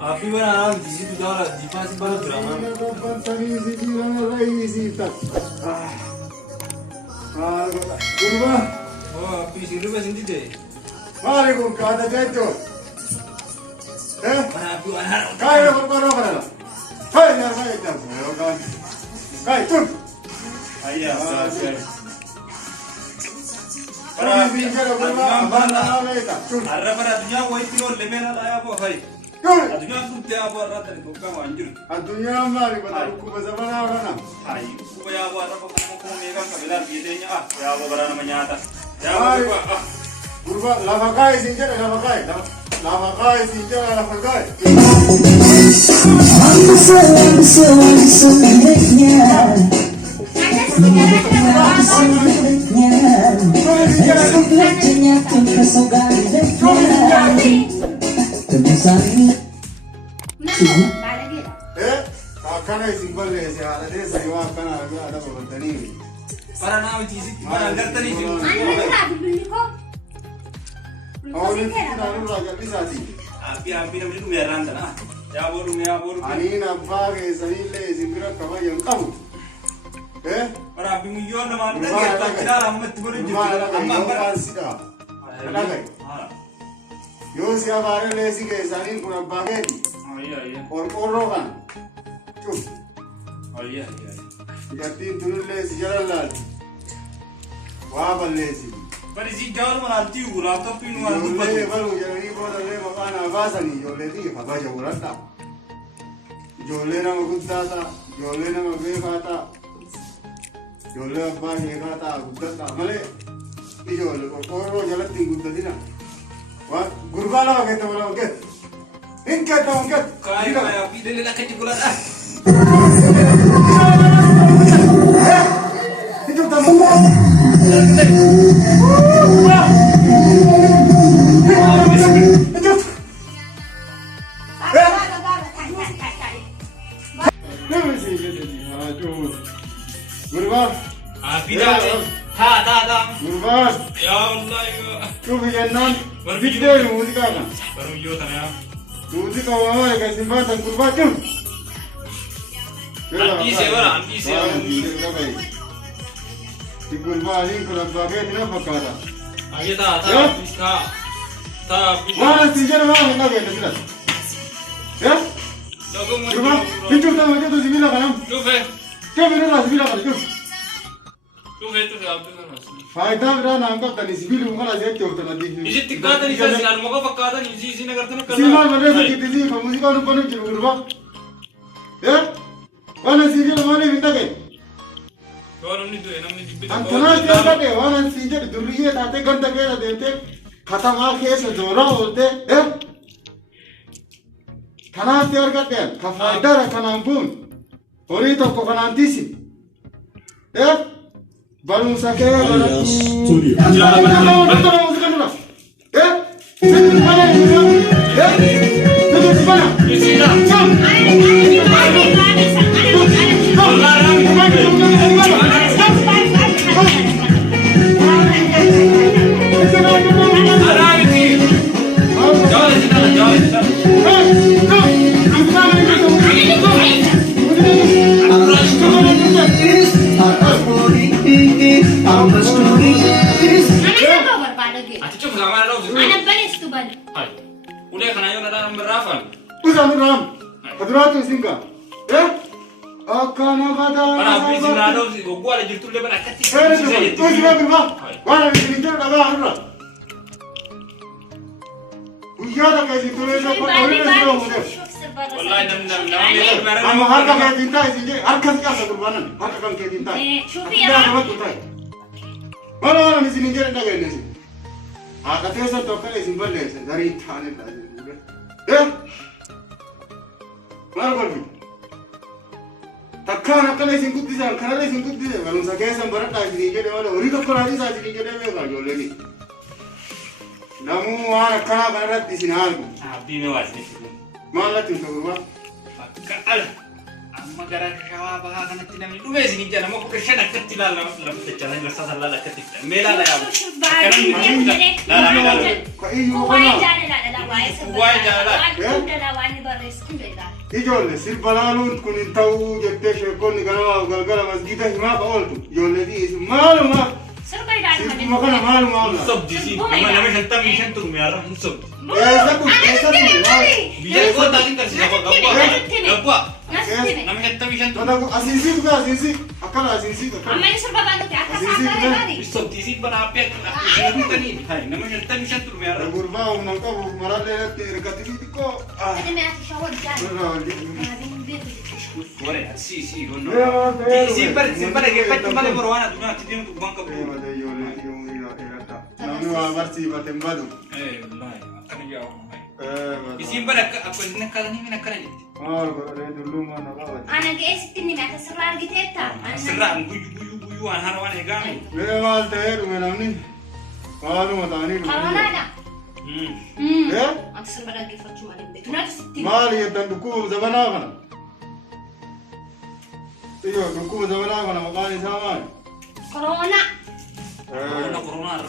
Api mana di situ dah di pasti baru drama. Oh, api sini masih di deh. Mari kum kada jajo. Mana api mana? Kaya berparo kana. Hai nyar mai nyar. Kan. Kai tun. Ayah, saya. Para api kada berparo bana leta. Tun. Arra para dunia woi tiro lemena laya po hai. Tun. Dunia kutte apa rata ni bukan anjur. Adunya mari bata ku bazabana kana. Hai, upaya apa apa ko mega kabila bidenya ah. Ya apa barana menyata. Ya Hai. apa ah. Gurba lavakai sinjara lavakai. Lavakai sinjara lavakai. Kana simbal le se ala de sariwa kana ada babantani. Para na uji para gartani ni. Awalnya kita lalu raja bisa sih. Api namanya dumeran sana. Ya boru. Ani nampak sahile singkira kawai yang kamu. Para api muyo na manda kita kita ramat boru jitu. Amma sida. Ada lagi. Yo siapa ada lesi ke sanin kurang bagai. Iya. Or kan. Cup. Iya. Jadi dulu lesi jalan lagi. Wah lesi. Pero si jauh mana nanti ulah tapi nuar tu Jole baru jadi bodoh le makana bahasa ni jole ti apa jauh rata. Jole nama gudata, jole nama bekata, jole apa bekata gudata. Male ini jole orang jalan tinggi gudata na. Wah gurbala kita malam kita. In kita mungkin. Kaya api dele nak kecil pula dah. Itu tamu. Api dah. Tak. Gurban. Ya Allah ya. Tu bijanan. Video musik kan. Baru yo tanya. Musik awal kasi mata gurban tu. Anti sewa. Di gurban ini kalau bagai ni apa kata? Ayo tak. Mana sejarah mana nak kita jelas. Ya? Gurban. Itu tahu aja tu sibila kan? Kau benar sibila kan? Tu apa tu? फायदा मेरा नाम का तनी सिविल उंगला जे तो तना दी इसे टिक्का तनी का सियार मौका पक्का था नहीं इसी ने करते ना करना सीमा बने से कितनी मुझे का ऊपर नहीं गुरबा ये वाला सीजन वाले बिता के कौन हमने तो है हमने जिब्बे अंतना क्या करते वाला सीजन दुर्गे ताते घंटा के देते खत्म आ केस जोरा होते हैं थाना तैयार करते हैं फायदा रखना बुन और ये तो कोकनांतीसी हैं Baru sakit, baru. Jangan betul musik dulu. Itu di mana? Itu di mana? Di sini. Udah kan ayo nada nomor Rafan. Usah Ram. Hadrat Singka. Akana kata. Mana bisi nado sih gua ada jitu lebar akati. Itu sih berapa? Mana bisi itu dah ada. Ujian kayak jitu lebar apa orang itu muda. Wallahi nam. Kamu harga kayak cinta sih. Harga sih apa kurbanan? Harga kamu kayak cinta. Mana bisi ini jadi nak ini sih. Katanya saya tokar ini simbol deh, dari thane lagi. Mana boleh? Takkan nak kalau singkut di sana, kalau singkut di sana, kalau saya kesan berat lagi ni, jadi mana? Ori tak pernah di sana, jadi mana? Kalau jual lagi, Namu waan akkanaa kanarratti isin haalku. Abdiin waasni. Maal latti hin ta'u Akka ala. Amma gara shawaa bahaa kanatti namni dhumee isin ija nama kudha shan akkatti ilaala lafa jaalanii larsaa sallaala akkatti mee ilaala yaabu. Ijoollee sirba laaluun kun hin ta'uu jettee sheekonni ganama galgala masgiida himaaf ooltu. Ijoollee dhiyeessu maaluma. Sirbuma kana maaluma oolta. Sobdisi nama shantamii shan turme har'a hin sobdi. Biyya kootaan karsiisa gabbaa. Nama shantamii shan turme. Asinsii dhugaa asinsii akkana asinsii sobdisi banaappee akka nama shantamii shan turme har'a. Gurbaa humna qabu marallee irratti ergatanii xiqqoo. Ore si simpara che fatti male morwana tu non ti tieni tu banca bu. Namni waa barsiifate hin badu. Wallahi akkana yaa. Simpara akka inni akkana ni mina akkana jetti. Maal godhee dulluma na qabate. Ana geessitti ni mata sirraa argiteetta. Sirraa guyyu waan hara waan eegaame. Mee maal ta'ee dhume namni? Maaluma ta'anii dhume. Koronaadha. Ati sirba dhaggeeffachuu malee hin beeku. Nati sitti. Maal jettan dhukkuba zamanaa kana? Iyo dhukkuba zamanaa kana maqaan isaa maali? Korona.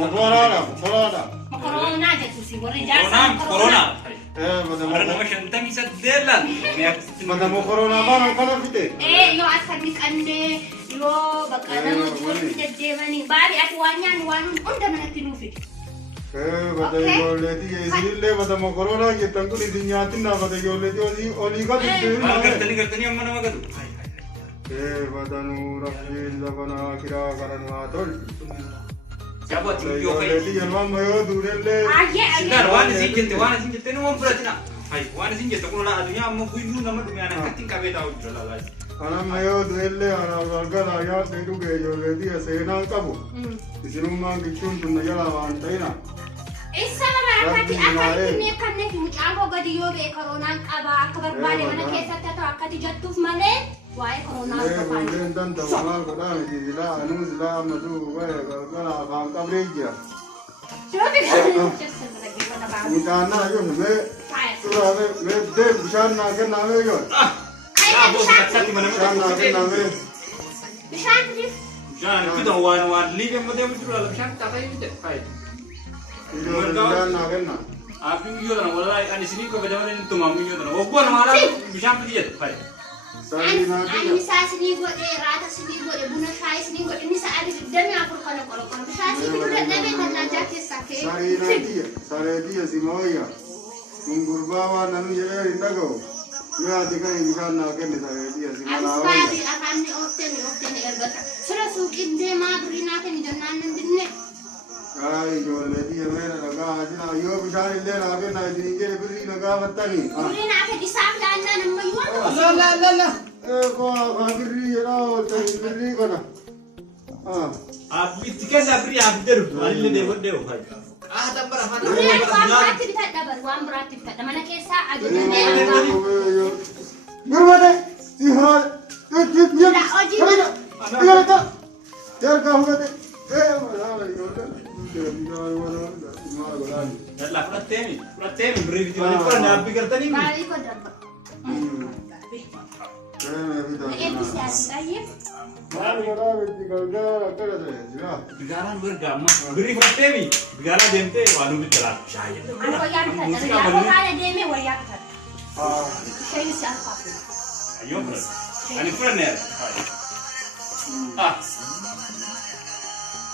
Koronaadha. Korona jechuusi warri jaarsaa Korona. Mata nama shantamii saddeelan. moo koronaa baana kana fide? Yoo akka dhiqannee yoo bakka nama walitti deddeemanii baali ati waan nyaanni waan hunda manatti nuu fide. Bata ijoolleetii isinillee bata moo koronaa jettan kun isin nyaatinaa bata ijoolleetii olii gadi Gartanii amma nama gadu. Bata nuu rabbiin lafanaa kiraa karan haa tolchu. Siapa tinggi oke? Ijoolleetii elmamma yoo duudellee. Sinar waan isin jette nama fudhatina. Hai waan isin jette kun la adunya amma guyyuu nama dhume ana kattiin qabee taa'u jira laalaa. Anamma yoo du'ellee anaaf galgala yaadne dhuge ijoolleetii seenaan qabu. Isinummaan gichuun tunna jalaa waan ta'ina. Isa marakati akkatti mee kanneef mucaan koo gadi yoo bee koronaan qaba akka barbaade mana keessatti haa ta'u akkati jettuuf malee waa'ee koronaa qofaan. Ijoolleen danda'u maal godhaa miti silaa anuu silaa amma duu waa'ee galgala afaan qabree jira. Mucaannaa yoo mee suuraa mee deem bishaan naa kennaa mee yoo. Bishaan naa kennaa mee. Bishaan firiif. Bishaan kita waan liibe matee mucuu laala bishaan taatee mite fayyadu. Ijoolleen bishaan naa kennaa. Api biyyo tana wallahi ani sini ko bedamane ni tuma biyyo tana oggo na mala bishaan fiti jet fay ani saa sini godhe raata sini godhe buna shaayii sini godhe ni sa'aati 24 kana qoro bishaan sini godhe dhabe kan najaa keessaa kee sareetiya simooya kun gurbaa waan namni jedhee hin dhaga'u mi'aati kan bishaan naa kenne sareetiya simalaa wayya ani afaanni oofteni ergata sira suuqiin deemaa birii naa kenni jennaan hin dinne ijoolleetii meena dhagaa jira yoo bishaan illee naa kenna isin jedhe birrii dhagaa fattanii. Birrii naa kenni isaaf laannaan ammayyuu. Lalla. Kan birrii jedhaa ooltan birrii kana. Abbitti kenna birrii abidde dhufu alillee deebi'ee dhufu. Qaata bara fana. Birrii waan biraatti bitadha bar waan biraatti bitadha mana keessaa ajajannee. Gurmate si haa. Jira hojii. Jira. Jarka hubate. Yalla fudhatteemi birrii biti waliin fudhanne abbi gartanii mi? Maalii godhama? Maal godhaa bitti galgala akkana ta'e jira. Bigaaraan werga amma birrii fudhatteemi bigaaraa deemtee waan nuti jira. Ani wayyaa bitadha. Yaa haala deemee wayyaa bitadha. Isheen si alfaafu. Ayyoo fudhadhe. Ani fudhanne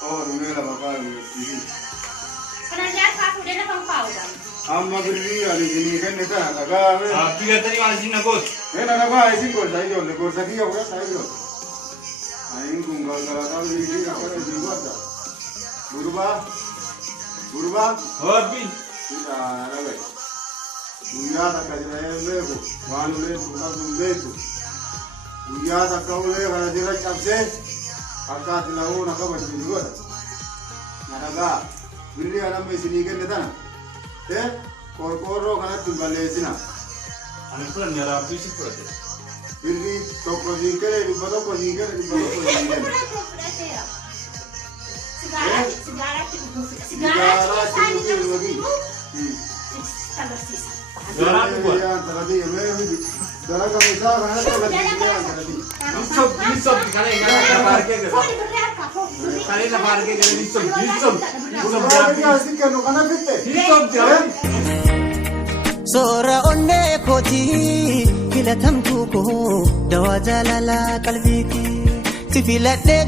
Oh, rumela bakal mesti. Kana alfaafu dela kan kaa'uudha. Amma birrii ani isinii kenne kana dhagaa mee. Abbi gartanii waan isin nagooti. Meena dhagaa isin gorsa ijoollee gorsa kiyya fudhadhaa ijoollee. Ayin kun galgala qabdii fi akkana isin godha. Gurbaa. Abbi. Ita dhagaa. Guyyaa takka jiree beeku waan ulee qabdu beeku. Guyyaa takka ulee kana jira cabsee. Akkaati lahuun akka barsiisu godha. Nadagaa birrii anamma isinii kenne tana. Qorqoorroo kanatti hin balleessina. Ani fudhanne raabbii si fudhate. Birrii tokko siin kenne dhibba tokko siin kenne dhibba tokko siin kenne. Sigaaraatti dhufuuf. Sigaaraatti dhufuuf. Agarsiisa. Yaan taladii dalaga isaa kana taladii. Bisoom kana eegaa baargee gara. Fooni birree harkaa fooni. Kana baargee gara bisoom. Asii kennu kana fitte. Bisoom jira. Soora onnee kooti filatamtuu koo dawaa jaalalaa qalbiiti si filadhee.